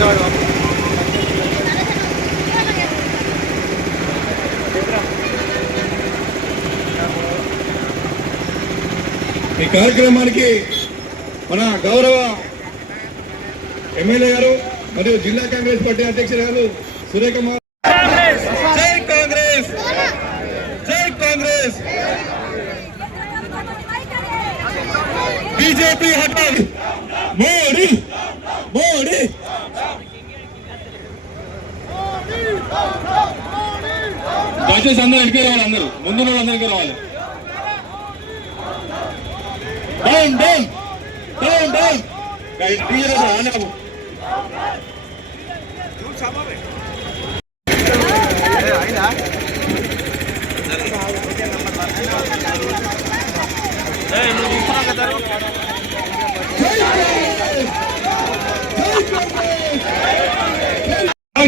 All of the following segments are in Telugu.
ఈ కార్యక్రమానికి మన గౌరవ ఎమ్మెల్యే గారు మరియు జిల్లా కాంగ్రెస్ పార్టీ అధ్యక్షులు గారు సురేఖ జై కాంగ్రెస్, జై కాంగ్రెస్, బీజేపీ హటాలి, మోడీ మోడీ. దయచేసి అందరూ వెనక్కి రావాలి, అందరూ ముందు అందరికీ రావాలి. డౌన్ డౌన్ డౌన్ డౌన్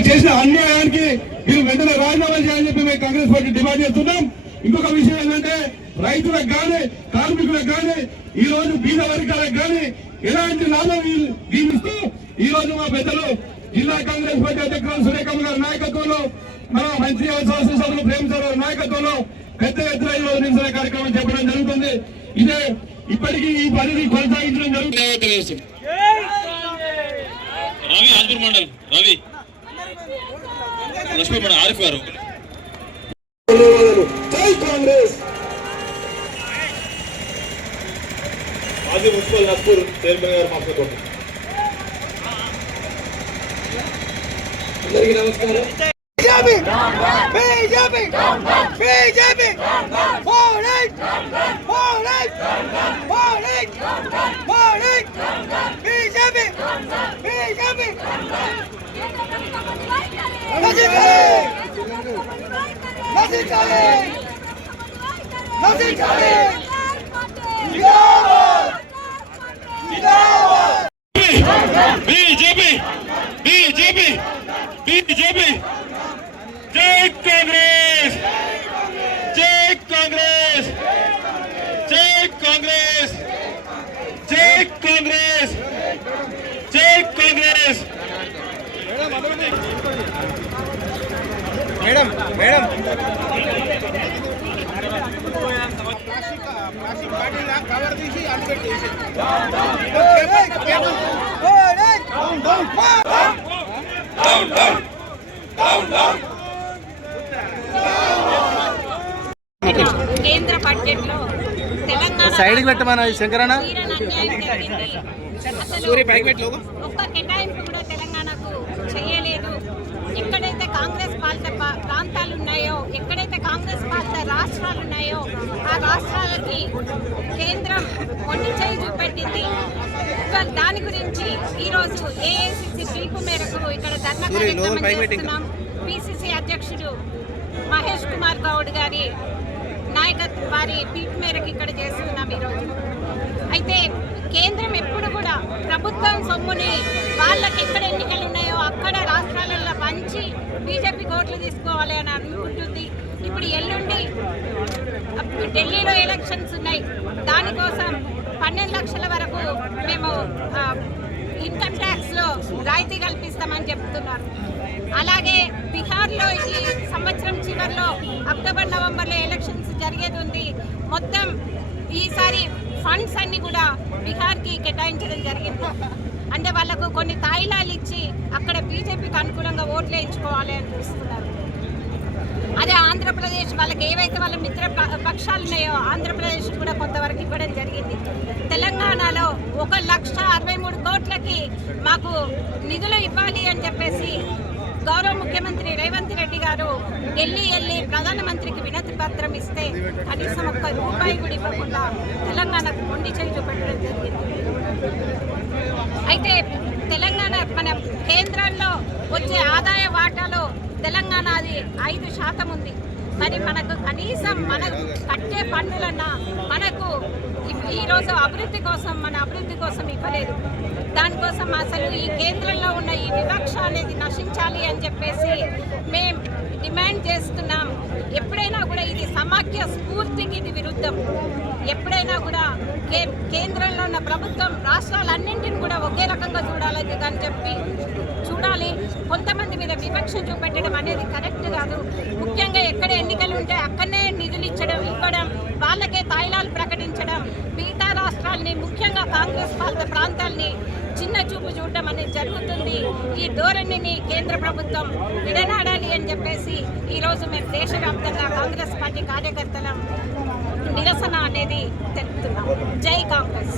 చేసిన అన్యాయానికి మీరు వెంటనే రాజీనామా చేయాలని చెప్పి మేము కాంగ్రెస్ పార్టీ డిమాండ్ చేస్తున్నాం. ఇంకొక విషయం ఏంటంటే రైతులకు కానీ కార్మికులకు కానీ ఈ రోజు బీద వర్గాలకు కానీ ఎలాంటి లాభం దీనిస్తూ ఈ రోజు మా పెద్దలు జిల్లా కాంగ్రెస్ పార్టీ అధ్యక్షులు సురేఖమ్మ గారి నాయకత్వంలో మన మంత్రి శాసనసభ్యులు ప్రేమ్ సార్ గారి నాయకత్వంలో పెద్ద ఎత్తున ఈ రోజు నిరసన కార్యక్రమం చెప్పడం జరుగుతుంది. ఇదే ఇప్పటికీ ఈ పనిని కొనసాగించడం జరుగుతుంది. రవి ఆంధ్ర మండల్ రవి లక్ష్మీ మన ఆరిఫ్ గారు. జై కాంగ్రెస్. మాజీ మున్సిపల్ నస్పూర్ చైర్మన్ గారు మాట్లాడుకోండి. అందరికీ నమస్కారం. BJP BJP BJP Modi Modi Modi Modi BJP BJP BJP BJP BJP. జై కాంగ్రెస్, జై కాంగ్రెస్, జై కాంగ్రెస్, జై కాంగ్రెస్, జై కాంగ్రెస్. మేడం మేడం కవర్ తీసి అడ్డుపెట్టేసి కేంద్ర బడ్జెట్ లో తెలంగాణ సైడ్ పెట్టమని శంకరన్న ఒక్క కేటాయింపు కూడా తెలంగాణకు చేయలేదు. ఎక్కడైతే కాంగ్రెస్ పాలిత ప్రాంతాలు ఉన్నాయో, ఎక్కడైతే కాంగ్రెస్ పాలిత రాష్ట్రాలు ఉన్నాయో ఆ రాష్ట్రాలకి కేంద్రం మొండి చేయి చూపెట్టింది. దాని గురించి ఈరోజు ఏఐసిసి పిలుపు మేరకు ఇక్కడ ధర్నా కార్యక్రమం చేస్తున్నాం. పిసిసి అధ్యక్షుడు మహేష్ కుమార్ గౌడ్ గారి నాయకత్వ వారి పిలుపు మేరకు ఇక్కడ చేస్తున్నాం ఈరోజు. అయితే కేంద్రం ఎప్పుడు కూడా ప్రభుత్వం సొమ్ముని వాళ్ళకి ఎక్కడ ఎన్నికలు ఉన్నాయో అక్కడ రాష్ట్రాలలో పంచి బీజేపీ ఓట్లు తీసుకోవాలి అని అనుకుంటుంది. ఇప్పుడు ఎల్లుండి ఢిల్లీలో ఎలక్షన్స్ ఉన్నాయి. దానికోసం 12 లక్షల వరకు మేము ఇన్కమ్ ట్యాక్స్లో రాయితీ కల్పిస్తామని చెప్తున్నారు. అలాగే బీహార్లో ఈ సంవత్సరం చివరిలో అక్టోబర్ నవంబర్లో ఎలక్షన్స్ జరిగేది ఉంది. మొత్తం ఈసారి ఫండ్స్ అన్ని కూడా బీహార్కి కేటాయించడం జరిగింది. అంటే వాళ్ళకు కొన్ని తాయిలాలు ఇచ్చి అక్కడ బీజేపీకి అనుకూలంగా ఓట్లు వేయించుకోవాలి అని చూస్తున్నారు. అదే ఆంధ్రప్రదేశ్ వాళ్ళకి ఏవైతే వాళ్ళ మిత్ర పక్షాలు ఉన్నాయో ఆంధ్రప్రదేశ్ కూడా కొంతవరకు ఇవ్వడం జరిగింది. తెలంగాణలో 1,63 కోట్లకి మాకు నిధులు ఇవ్వాలి అని చెప్పేసి గౌరవ ముఖ్యమంత్రి రేవంత్ రెడ్డి గారు వెళ్ళి ప్రధానమంత్రికి వినతి పత్రం ఇస్తే కనీసం ₹1 కూడా ఇవ్వకుండా తెలంగాణకు మొండి చేయి చూపెట్టడం జరిగింది. అయితే తెలంగాణ మన కేంద్రంలో వచ్చే ఆదాయ వాటాలో తెలంగాణ అది 5% ఉంది. మరి మనకు కనీసం మనకు కట్టే పన్నులన్నా మనకు ఈరోజు అభివృద్ధి కోసం మన అభివృద్ధి కోసం ఇవ్వలేదు. దానికోసం అసలు ఈ కేంద్రంలో ఉన్న ఈ వివక్ష అనేది నశించాలి అని చెప్పేసి మేము డిమాండ్ చేస్తున్నాం. ఎప్పుడైనా కూడా ఇది సమాఖ్య స్ఫూర్తికి ఇది విరుద్ధం. ఎప్పుడైనా కూడా కేంద్రంలో ఉన్న ప్రభుత్వం రాష్ట్రాలన్నింటిని కూడా ఒకే రకంగా చూడాలని చెప్పి వివక్ష చూపెట్టడం అనేది కరెక్ట్ కాదు. ముఖ్యంగా ఎక్కడ ఎన్నికలు ఉంటే అక్కడనే నిధులు ఇవ్వడం, వాళ్ళకే తాయిలాలు ప్రకటించడం, మిగతా రాష్ట్రాలని ముఖ్యంగా కాంగ్రెస్ పాలిత ప్రాంతాలని చిన్న చూపు చూడడం అనేది జరుగుతుంది. ఈ ధోరణిని కేంద్ర ప్రభుత్వం విడనాడాలి అని చెప్పేసి ఈరోజు మేము దేశవ్యాప్తంగా కాంగ్రెస్ పార్టీ కార్యకర్తల నిరసన అనేది తెలుపుతున్నాం. జై కాంగ్రెస్.